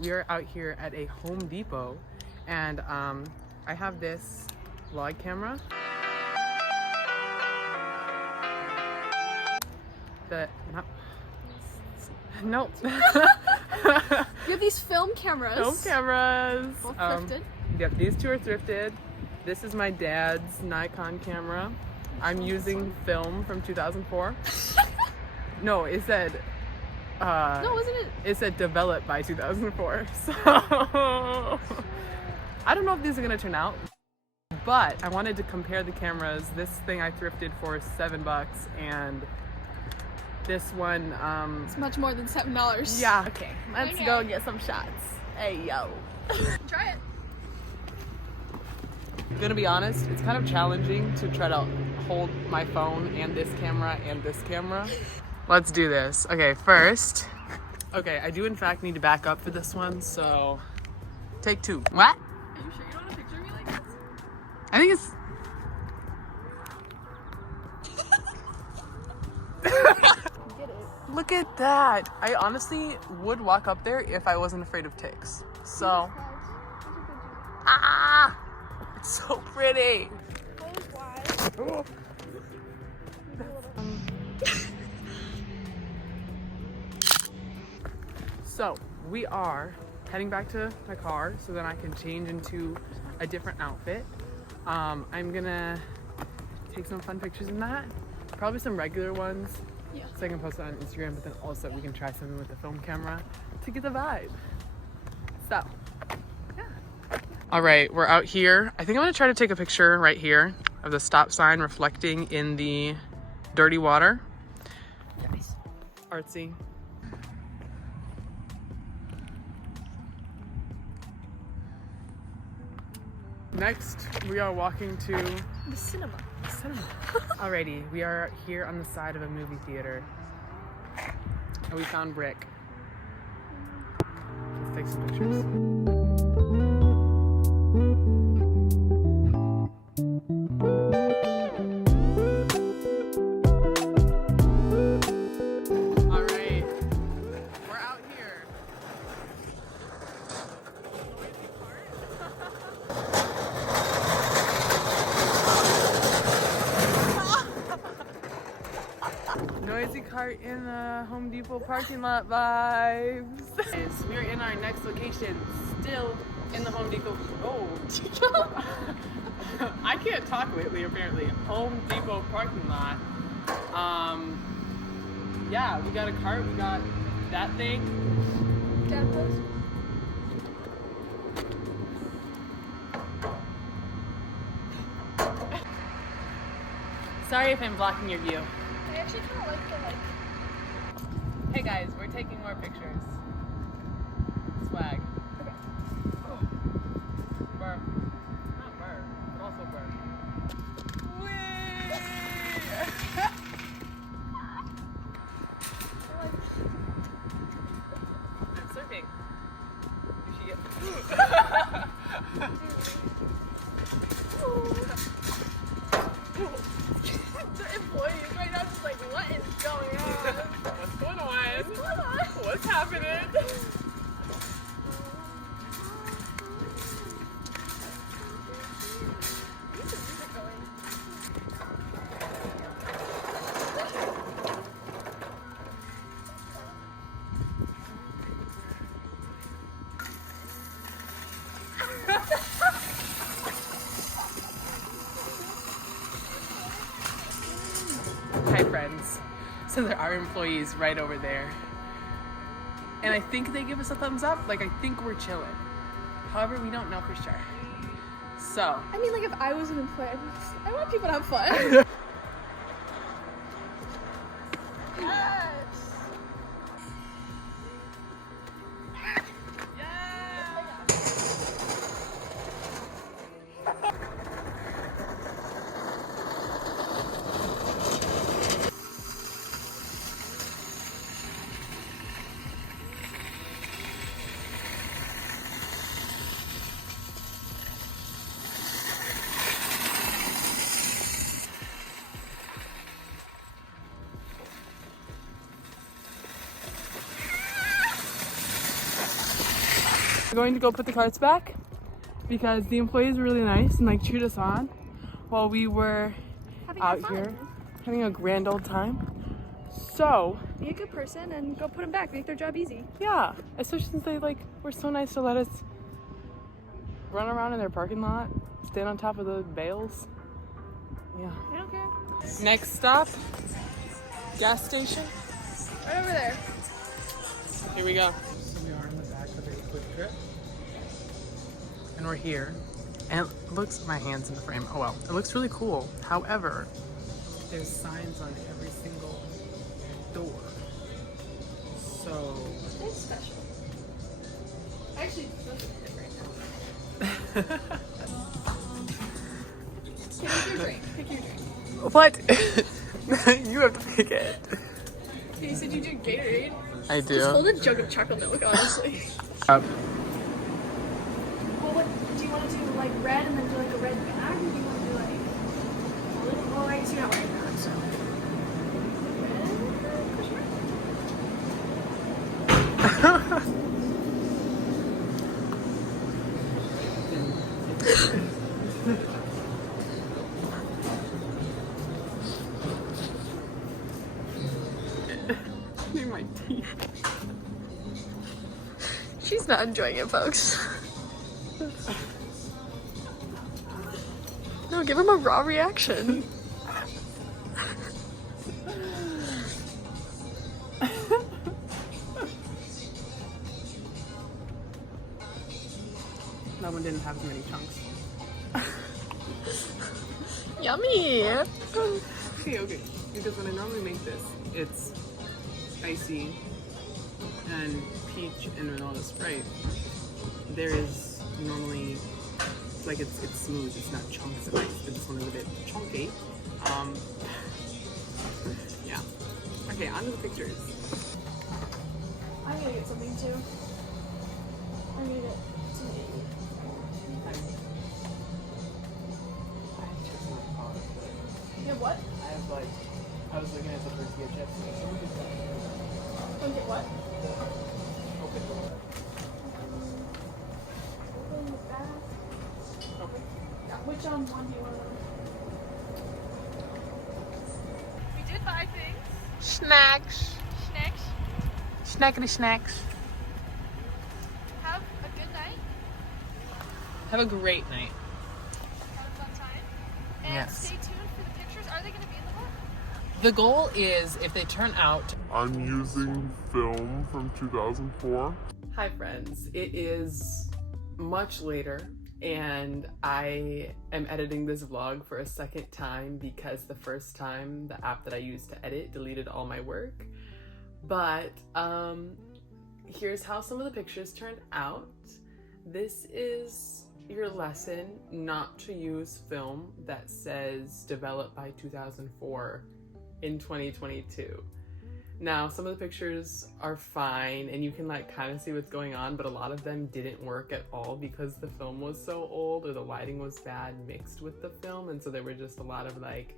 We are out here at a Home Depot, and I have this vlog camera. No. You have these film cameras. Film cameras. Both thrifted. Yep, these two are thrifted. This is my dad's Nikon camera. I'm using film from 2004. No, it said. No, wasn't it? It said developed by 2004. So I don't know if these are gonna turn out, but I wanted to compare the cameras. This thing I thrifted for $7, and this one, it's much more than $7. Yeah. Okay, let's go get some shots. Hey, yo. Try it. I'm gonna be honest, it's kind of challenging to try to hold my phone and this camera and this camera. Let's do this. Okay, first. Okay, I do in fact need to back up for this one, so take two. What? Are you sure you don't want a picture of me like this? I think it's... Get it. Look at that. I honestly would walk up there if I wasn't afraid of ticks. So, ah, it's so pretty. So we are heading back to my car so that I can change into a different outfit. I'm gonna take some fun pictures in that, probably some regular ones, Yeah. so I can post it on Instagram, but then also we can try something with the film camera to get the vibe. So, yeah. All right, we're out here. I think I'm gonna try to take a picture right here of the stop sign reflecting in the dirty water. Nice. Artsy. Next, we are walking to The cinema. Alrighty, we are here on the side of a movie theater, and we found Brick. Let's take some pictures. Alright, we're out here. Noisy cart in the Home Depot parking lot vibes. We're in our next location, still in the Home Depot. Oh, I can't talk lately apparently. Home Depot parking lot. Yeah, we got a cart. We got that thing. Dad pose. Sorry if I'm blocking your view. I actually kind of like the Hey guys, we're taking more pictures. Swag. Okay. Burr. Not burr, but also burr. Whee! Surfing. You should get... The employees right now just like, what is going on? What's going on? What's going on? What's happening? Hi friends. So there are employees right over there. And I think they give us a thumbs up. Like, I think we're chilling. However, we don't know for sure. So. I mean, like, if I was an employee, I want people to have fun. We're going to go put the carts back because the employees were really nice and like cheered us on while we were out here having a grand old time. So be a good person and go put them back. Make their job easy. yeah, especially since they like were so nice to let us run around in their parking lot, stand on top of the bales. Yeah. I don't care. Next stop, gas station. Right over there. Here we go. So we are in the back of a quick trip. And we're here. And it looks, my hand's in the frame. Oh well, it looks really cool. However, there's signs on every single door. So. It's special. Actually, doesn't hit right now. Pick your drink. Pick your drink. What? You have to pick it. You said you drink Gatorade. I do. Just hold a jug of chocolate milk, honestly. Well, what do you want to do? Like red and then do like a red bag? Or do you want to do like a little? Oh, I guess you're not wearing that, so. My teeth. She's not enjoying it, folks. No, give him a raw reaction. That one didn't have as many chunks. Yummy. Okay. Because when I normally make this, it's icy and peach and vanilla Sprite. There is normally, like it's smooth, it's not chunks of ice, but this one is a bit chunky. Yeah. Okay, on to the pictures. I'm gonna get something too. I'm gonna get something to eat. You have what? I have like, I was looking at the tortilla chips. Don't get what? Open the door. Open the bag. Okay. Yeah, which one do you want to know? We did buy things. Snacks. Snacks. Snackety snacks. Have a good night. Have a great night. Have a fun time. And Yes. stay tuned for the pictures. Are they going to be in the book? The goal is if they turn out. I'm using film from 2004. Hi friends, it is much later and I am editing this vlog for a second time because the first time the app that I used to edit deleted all my work. But here's how some of the pictures turned out. This is your lesson not to use film that says developed by 2004 in 2022. Now, some of the pictures are fine and you can like kind of see what's going on, but a lot of them didn't work at all because the film was so old or the lighting was bad mixed with the film, and so there were just a lot of like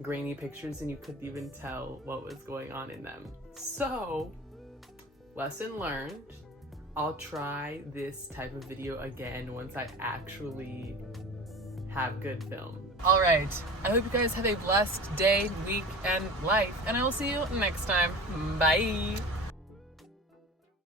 grainy pictures and you couldn't even tell what was going on in them. So, lesson learned. I'll try this type of video again once I actually have good film. All right, I hope you guys have a blessed day, week, and life, and I will see you next time. Bye.